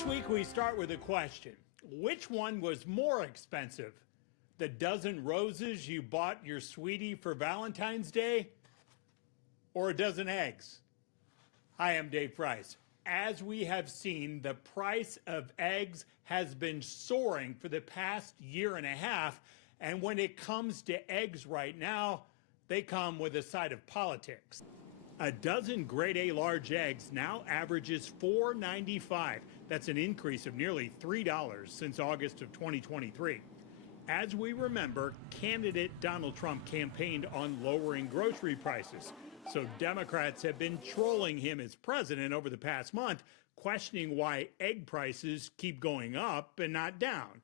This week we start with a question. Which one was more expensive? The dozen roses you bought your sweetie for Valentine's Day? Or a dozen eggs? Hi, I'm Dave Price. As we have seen, the price of eggs has been soaring for the past year and a half. And when it comes to eggs right now, they come with a side of politics. A dozen grade A large eggs now averages $4.95. That's an increase of nearly $3 since August of 2023. As we remember, candidate Donald Trump campaigned on lowering grocery prices. So Democrats have been trolling him as president over the past month, questioning why egg prices keep going up and not down.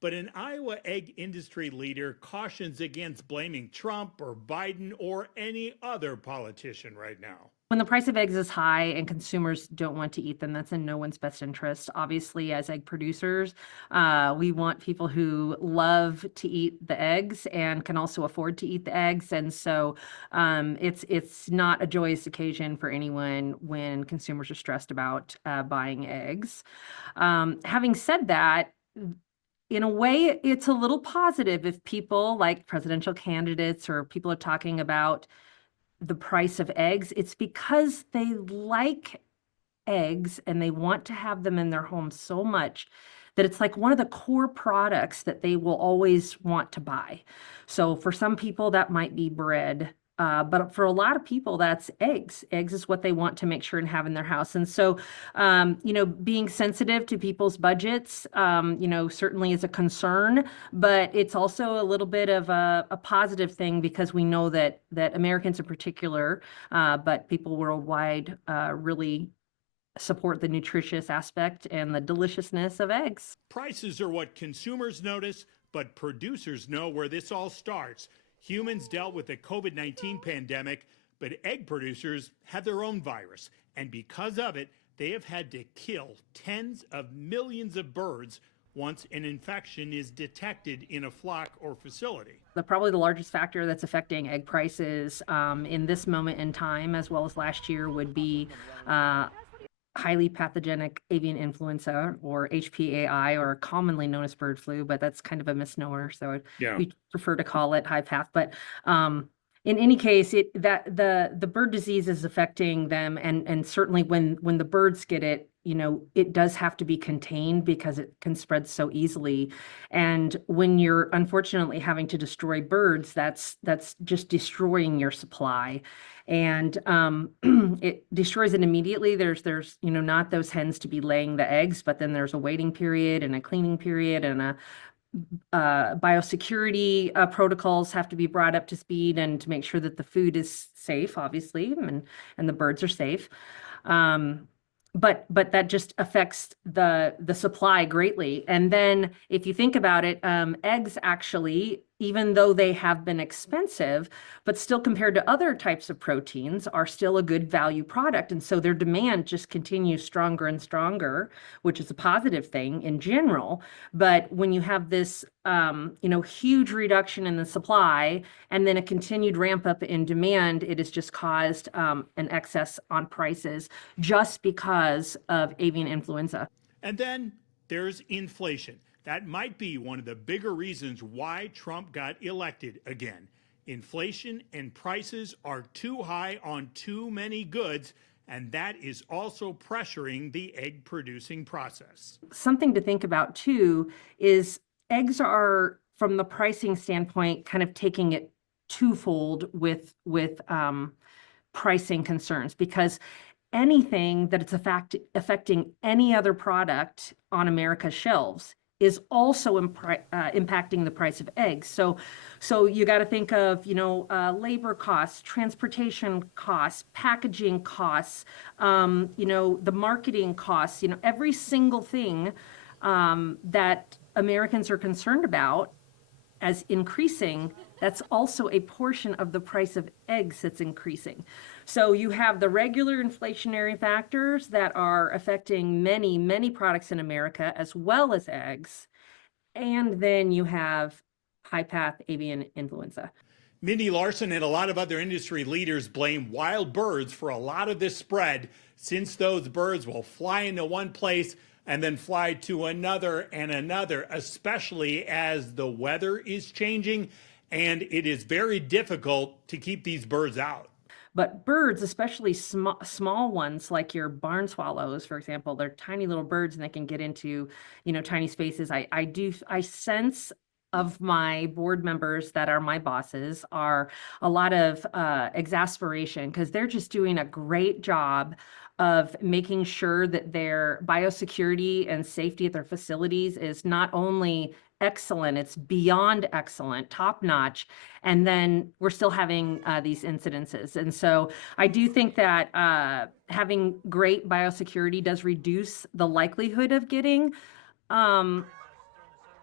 But an Iowa egg industry leader cautions against blaming Trump or Biden or any other politician right now. When the price of eggs is high and consumers don't want to eat them, that's in no one's best interest. Obviously, as egg producers, we want people who love to eat the eggs and can also afford to eat the eggs. And so it's not a joyous occasion for anyone when consumers are stressed about buying eggs. Having said that, in a way, it's a little positive if people like presidential candidates or people are talking about the price of eggs. It's because they like eggs and they want to have them in their home so much that it's like one of the core products that they will always want to buy. So for some people, that might be bread. But for a lot of people, that's eggs. Eggs is what they want to make sure and have in their house. And so, being sensitive to people's budgets, certainly is a concern, but it's also a little bit of a positive thing because we know that Americans in particular, but people worldwide really support the nutritious aspect and the deliciousness of eggs. Prices are what consumers notice, but producers know where this all starts. Humans dealt with the COVID-19 pandemic, but egg producers have their own virus. And because of it, they have had to kill tens of millions of birds once an infection is detected in a flock or facility. Probably the largest factor that's affecting egg prices in this moment in time, as well as last year, would be highly pathogenic avian influenza, or HPAI, or commonly known as bird flu, but that's kind of a misnomer, so we prefer to call it high path. But in any case, the bird disease is affecting them, and certainly when the birds get it, it does have to be contained because it can spread so easily. And when you're unfortunately having to destroy birds, that's just destroying your supply. And it destroys it immediately. There's not those hens to be laying the eggs, but then there's a waiting period and a cleaning period and a biosecurity protocols have to be brought up to speed, and to make sure that the food is safe, obviously, and the birds are safe. But that just affects the supply greatly. And then if you think about it, eggs actually, even though they have been expensive, but still compared to other types of proteins, are still a good value product. And so their demand just continues stronger and stronger, which is a positive thing in general. But when you have this, huge reduction in the supply and then a continued ramp up in demand, it has just caused an excess on prices just because of avian influenza. And then there's inflation. That might be one of the bigger reasons why Trump got elected again. Inflation and prices are too high on too many goods, and that is also pressuring the egg producing process. Something to think about too is eggs are, from the pricing standpoint, kind of taking it twofold with pricing concerns, because anything that it's affecting any other product on America's shelves is also impacting the price of eggs. So you got to think of, labor costs, transportation costs, packaging costs, the marketing costs, every single thing that Americans are concerned about as increasing, that's also a portion of the price of eggs that's increasing. So you have the regular inflationary factors that are affecting many, many products in America, as well as eggs. And then you have high path avian influenza. Mindy Larson and a lot of other industry leaders blame wild birds for a lot of this spread, since those birds will fly into one place and then fly to another and another, especially as the weather is changing and it is very difficult to keep these birds out. But birds, especially small ones like your barn swallows, for example, they're tiny little birds and they can get into, tiny spaces. I sense of my board members that are my bosses are a lot of exasperation because they're just doing a great job of making sure that their biosecurity and safety at their facilities is not only excellent, it's beyond excellent, top notch. And then we're still having these incidences. And so I do think that having great biosecurity does reduce the likelihood of getting um,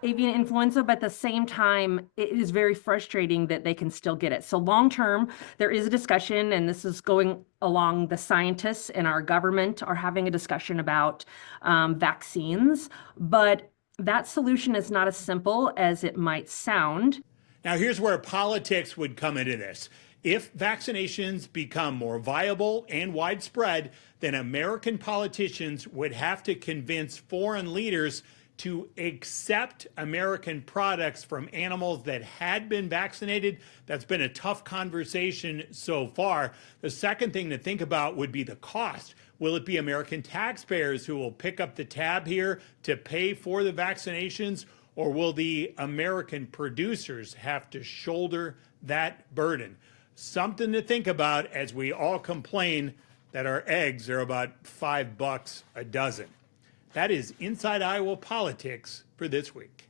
avian influenza, but at the same time, it is very frustrating that they can still get it. So long term, there is a discussion, and this is going along. The scientists in our government are having a discussion about vaccines, but that solution is not as simple as it might sound. Now, here's where politics would come into this. If vaccinations become more viable and widespread, then American politicians would have to convince foreign leaders to accept American products from animals that had been vaccinated. That's been a tough conversation so far. The second thing to think about would be the cost. Will it be American taxpayers who will pick up the tab here to pay for the vaccinations, or will the American producers have to shoulder that burden? Something to think about as we all complain that our eggs are about $5 a dozen. That is Inside Iowa Politics for this week.